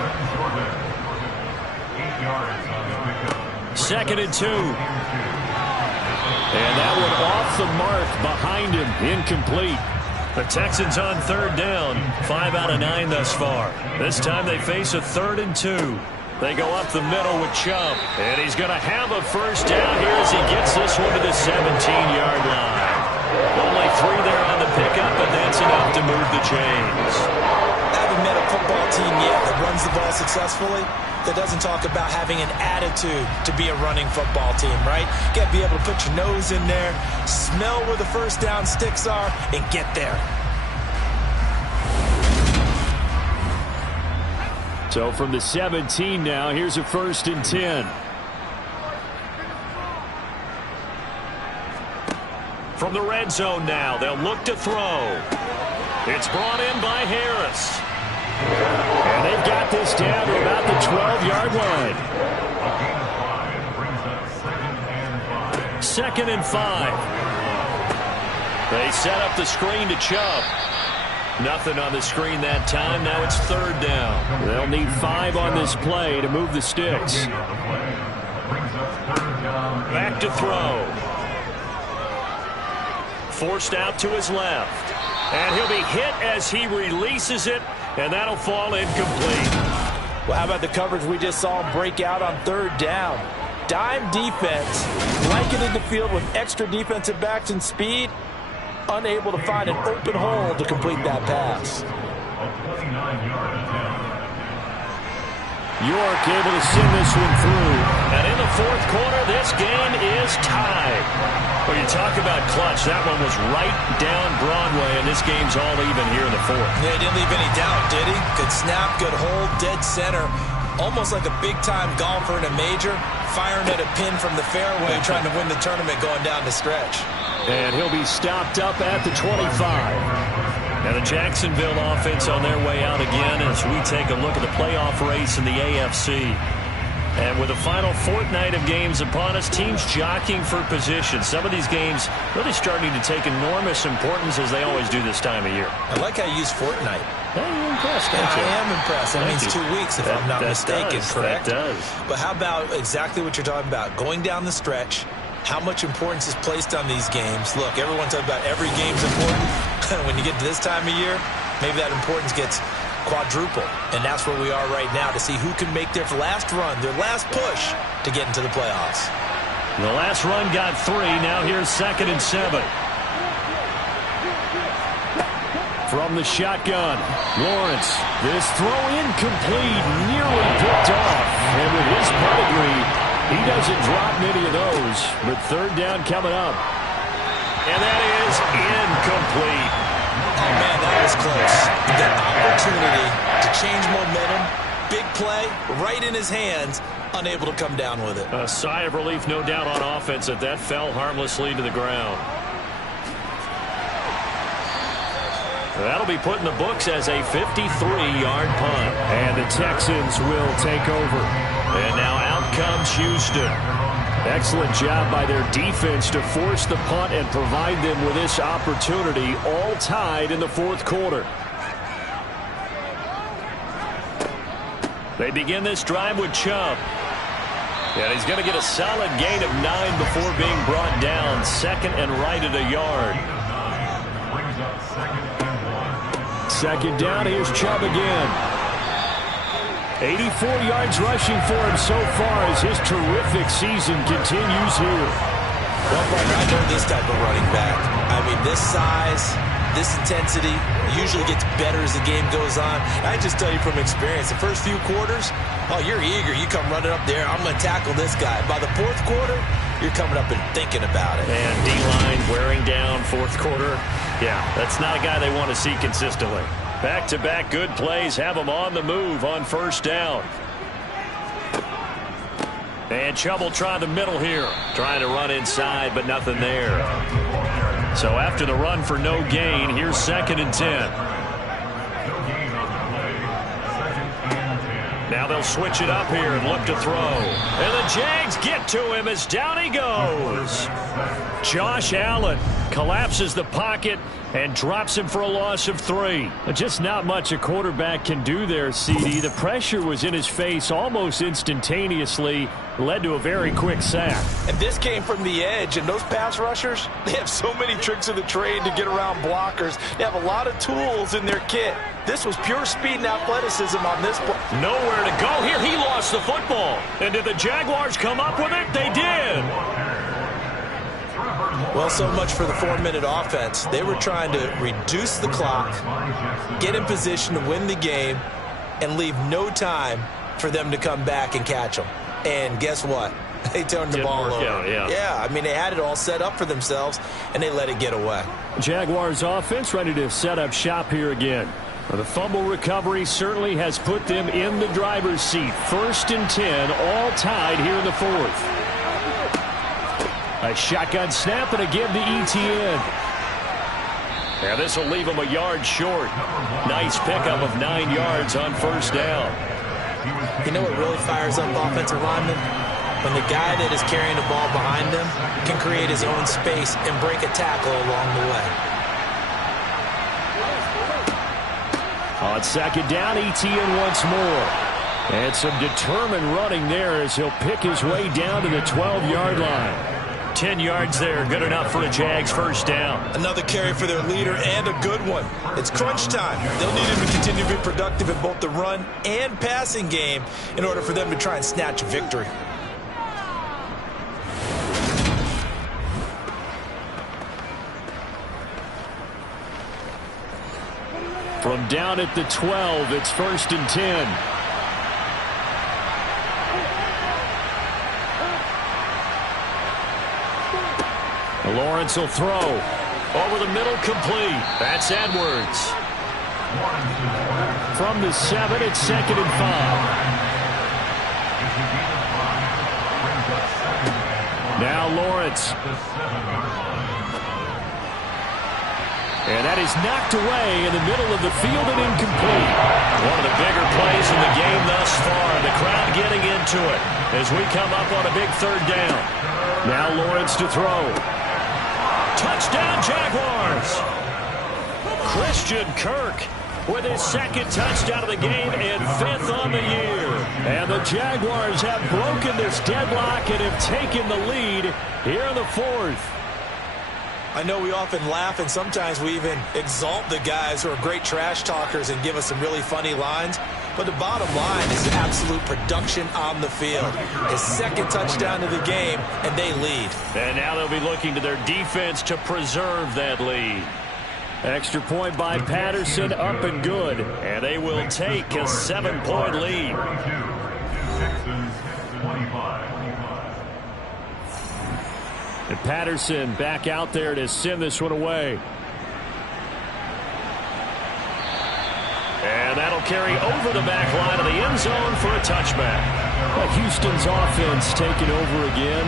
2nd and 2. And that one off the mark behind him. Incomplete. The Texans on 3rd down. 5 out of 9 thus far. This time they face a 3rd and 2. They go up the middle with Chubb. And he's going to have a first down here as he gets this one to the 17-yard line. Only 3 there on the pickup, but that's enough to move the chains. I haven't met a football team yet that runs the ball successfully that doesn't talk about having an attitude to be a running football team, right? You got to be able to put your nose in there, smell where the first down sticks are, and get there. So from the 17 now, here's a 1st and 10. From the red zone now, they'll look to throw. It's brought in by Harris. And they've got this down to about the 12-yard line. 2nd and 5. They set up the screen to Chubb. Nothing on the screen that time. Now it's 3rd down. They'll need 5 on this play to move the sticks. Back to throw. Forced out to his left. And he'll be hit as he releases it, and that'll fall incomplete. Well, how about the coverage we just saw him break out on 3rd down? Dime defense, blanketed the field with extra defensive backs and speed, unable to find an open hole to complete that pass. York able to send this one through. And in the 4th quarter, this game is tied. Well, you talk about clutch. That one was right down Broadway, and this game's all even here in the 4th. Yeah, he didn't leave any doubt, did he? Good snap, good hold, dead center. Almost like a big-time golfer in a major, firing at a pin from the fairway, trying to win the tournament going down the stretch. And he'll be stopped up at the 25. And the Jacksonville offense on their way out again as we take a look at the playoff race in the AFC. And with the final fortnight of games upon us, teams jockeying for position. Some of these games really starting to take enormous importance as they always do this time of year. I like how you use fortnight. Hey, you're impressed, don't you? I am impressed. That means 2 weeks, if I'm not mistaken, correct? That does. But how about exactly what you're talking about? Going down the stretch, how much importance is placed on these games? Look, everyone talks about every game's important. When you get to this time of year, maybe that importance gets quadruple. And that's where we are right now to see who can make their last run, their last push to get into the playoffs. The last run got 3. Now here's 2nd and 7. From the shotgun, Lawrence. This throw incomplete, nearly picked off. And with his pedigree, he doesn't drop many of those. But 3rd down coming up. And that is incomplete. Oh, man, that was close. The opportunity to change momentum, big play, right in his hands, unable to come down with it. A sigh of relief, no doubt, on offense that fell harmlessly to the ground. That'll be put in the books as a 53-yard punt. And the Texans will take over. And now out comes Houston. Excellent job by their defense to force the punt and provide them with this opportunity, all tied in the 4th quarter. They begin this drive with Chubb. And he's going to get a solid gain of 9 before being brought down. 2nd and right at a yard. 2nd down, here's Chubb again. 84 yards rushing for him so far as his terrific season continues here. Well, partner, I know this type of running back. I mean, this size, this intensity usually gets better as the game goes on. I just tell you from experience, the first few quarters, oh, you're eager. You come running up there, I'm going to tackle this guy. By the fourth quarter, you're coming up and thinking about it. And D-line wearing down fourth quarter. Yeah, that's not a guy they want to see consistently. Back-to-back good plays have them on the move on first down. And Chubb try the middle here. Trying to run inside, but nothing there. So after the run for no gain, here's 2nd and 10. Now they'll switch it up here and look to throw. And the Jags get to him as down he goes. Josh Allen collapses the pocket and drops him for a loss of 3. Just not much a quarterback can do there, CD. The pressure was in his face almost instantaneously. Led to a very quick sack. And this came from the edge, and those pass rushers, they have so many tricks of the trade to get around blockers. They have a lot of tools in their kit. This was pure speed and athleticism on this play. Nowhere to go here. He lost the football. And did the Jaguars come up with it? They did. Well, so much for the 4-minute offense. They were trying to reduce the clock, get in position to win the game, and leave no time for them to come back and catch them. And guess what? They turned the ball over. Yeah, I mean, they had it all set up for themselves, and they let it get away. Jaguars offense ready to set up shop here again. The fumble recovery certainly has put them in the driver's seat. 1st and 10, all tied here in the 4th. A shotgun snap and a give to Etienne. Yeah, this will leave him a yard short. Nice pickup of 9 yards on first down. You know what really fires up offensive linemen? When the guy that is carrying the ball behind them can create his own space and break a tackle along the way. On 2nd down, Etienne once more. And some determined running there as he'll pick his way down to the 12-yard line. 10 yards there, good enough for a Jags first down. Another carry for their leader and a good one. It's crunch time. They'll need him to continue to be productive in both the run and passing game in order for them to try and snatch a victory. From down at the 12, it's 1st and 10. Lawrence will throw. Over the middle, complete. That's Edwards. From the 7, it's 2nd and 5. Now Lawrence. And that is knocked away in the middle of the field and incomplete. One of the bigger plays in the game thus far. The crowd getting into it as we come up on a big 3rd down. Now Lawrence to throw. Touchdown, Jaguars. Christian Kirk with his 2nd touchdown of the game and 5th on the year. And the Jaguars have broken this deadlock and have taken the lead here in the 4th. I know we often laugh and sometimes we even exalt the guys who are great trash talkers and give us some really funny lines. But the bottom line is absolute production on the field. His 2nd touchdown of the game, and they lead. And now they'll be looking to their defense to preserve that lead. Extra point by Patterson, up and good. And they will take a 7-point lead. And Patterson back out there to send this one away. And that'll carry over the back line of the end zone for a touchback. Houston's offense taking over again.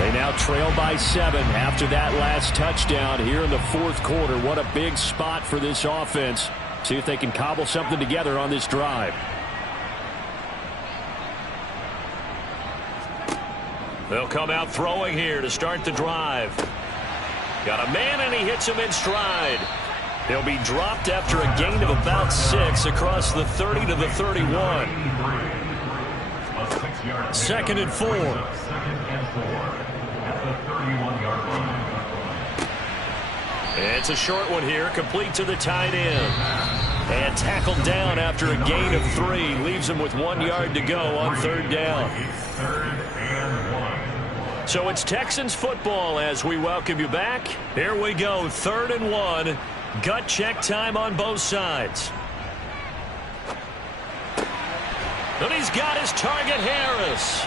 They now trail by 7 after that last touchdown here in the 4th quarter. What a big spot for this offense. See if they can cobble something together on this drive. They'll come out throwing here to start the drive. Got a man, and he hits him in stride. He'll be dropped after a gain of about 6 across the 30 to the 31. 2nd and 4. It's a short one here, complete to the tight end. And tackled down after a gain of 3. Leaves him with 1 yard to go on 3rd down. So it's Texans football as we welcome you back. Here we go, 3rd and 1. Gut check time on both sides. And he's got his target, Harris.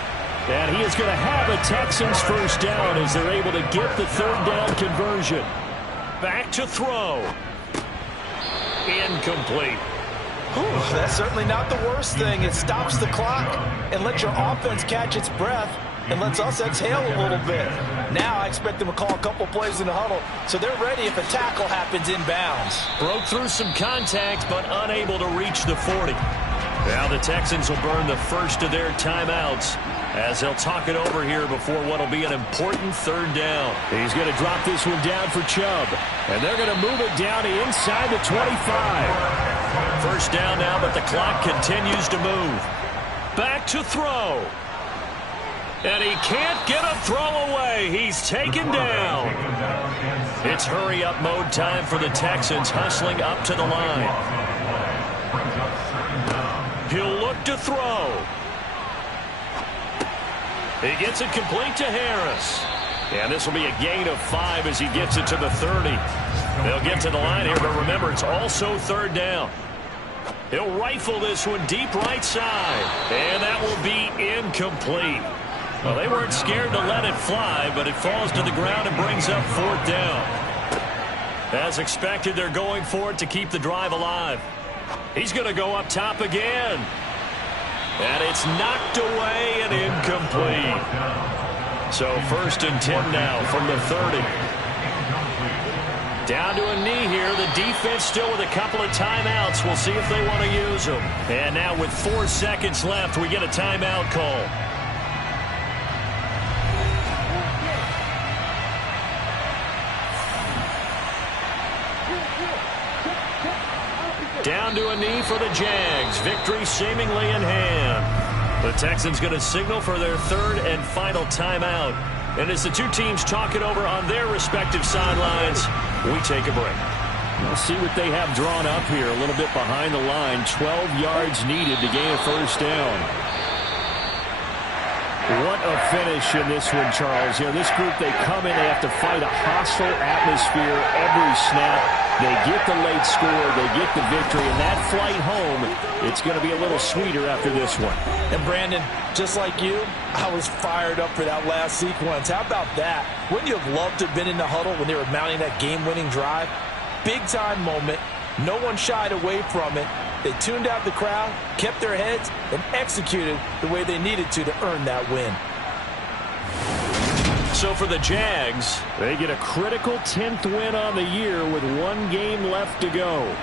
And he is going to have a Texans first down as they're able to get the third down conversion. Back to throw. Incomplete. Whew, that's certainly not the worst thing. It stops the clock and lets your offense catch its breath and lets us exhale a little bit. Now I expect them to call a couple plays in the huddle so they're ready if a tackle happens inbounds. Broke through some contact but unable to reach the 40. Now the Texans will burn the first of their timeouts as they'll talk it over here before what will be an important third down. He's going to drop this one down for Chubb. And they're going to move it down to inside the 25. First down now, but the clock continues to move. Back to throw. And he can't get a throw away. He's taken down. It's hurry-up mode time for the Texans, hustling up to the line. He'll look to throw. He gets it complete to Harris. And this will be a gain of 5 as he gets it to the 30. They'll get to the line here, but remember, it's also third down. He'll rifle this one deep right side. And that will be incomplete. Well, they weren't scared to let it fly, but it falls to the ground and brings up fourth down. As expected, they're going for it to keep the drive alive. He's going to go up top again. And it's knocked away and incomplete. So 1st and 10 now from the 30. Down to a knee here. The defense still with a couple of timeouts. We'll see if they want to use them. And now with 4 seconds left, we get a timeout call. Down to a knee for the Jags. Victory seemingly in hand. The Texans going to signal for their third and final timeout. And as the two teams talk it over on their respective sidelines, we take a break. We'll see what they have drawn up here. A little bit behind the line. 12 yards needed to gain a first down. What a finish in this one, Charles. You know, this group, they come in, they have to fight a hostile atmosphere every snap. They get the late score, they get the victory, and that flight home, it's going to be a little sweeter after this one. And Brandon, just like you, I was fired up for that last sequence. How about that? Wouldn't you have loved to have been in the huddle when they were mounting that game-winning drive? Big-time moment. No one shied away from it. They tuned out the crowd, kept their heads, and executed the way they needed to earn that win. So for the Jags, they get a critical 10th win on the year with 1 game left to go.